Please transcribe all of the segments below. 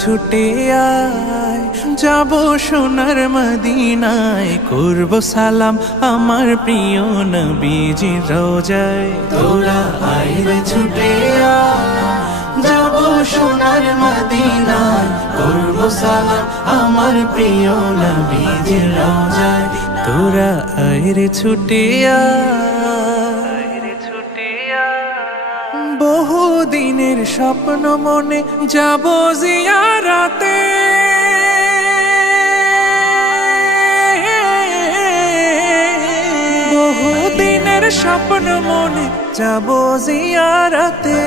ছুটে আয়, যাব সোনার মদিনায়, করব সালাম আমার প্রিয় নবীজির রওজায়। তোরা আয় রে ছুটে আয়, যাব সোনার মদিনায়, করব সালাম আমার প্রিয় নবীজির রওজায়। তোরা আয় রে ছুটে আয়, বহু দিনের স্বপ্ন মনে যাব জিয়ারাতে, বহু দিনের স্বপ্ন মনে যাব জিয়ারাতে।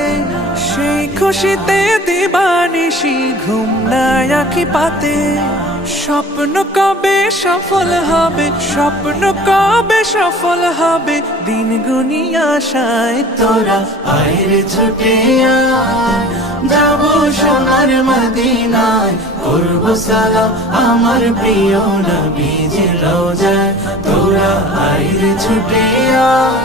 সেই খুশিতে দিবানিশি ঘুম নাই আঁখি পাতে, স্বপ্ন কবে সফল হবে, স্বপ্ন কবে সফল হবে, দিন গুনি আশায়। তোরা আয় রে ছুটে আয়, যাব সোনার মদিনায়, করব সালাম আমার প্রিয় নবীজির রওজায়। তোরা আয় রে ছুটে আয়,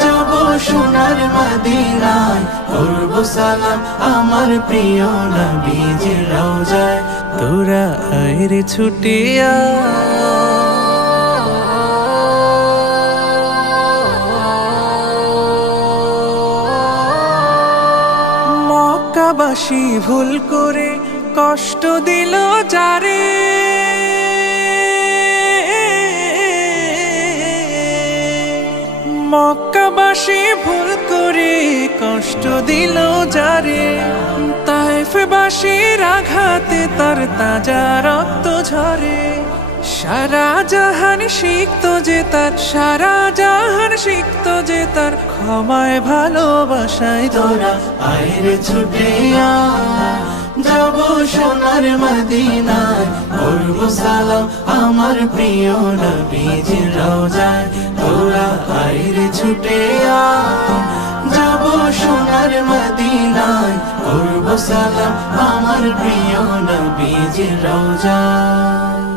যাব সোনার মদিনায়, করব সালাম আমার প্রিয় নবীজির রওজায়। তোরা আয় রে ছুটে মক্কাবাসী ভুল করে কষ্ট দিল যারে, মক্কাবাসী ভুল করে কষ্ট দিল যারে, তায়েফবাসীর আঘাতে তার তাজা রক্ত ঝরে। সারা জাহান শিখত যে তার, সারা জাহান শিখত যে তার ক্ষমায় ভালোবাসায়। তোরা আয় রে ছুটে আয়, যাব সোনার মদিনায়, করব সালাম আমার প্রিয় নবীজির রওজায়। তোরা আয় রে ছুটে আয়, যাব সোনার মদিনায়, করব সালাম আমার প্রিয় নবীজির রওজায়।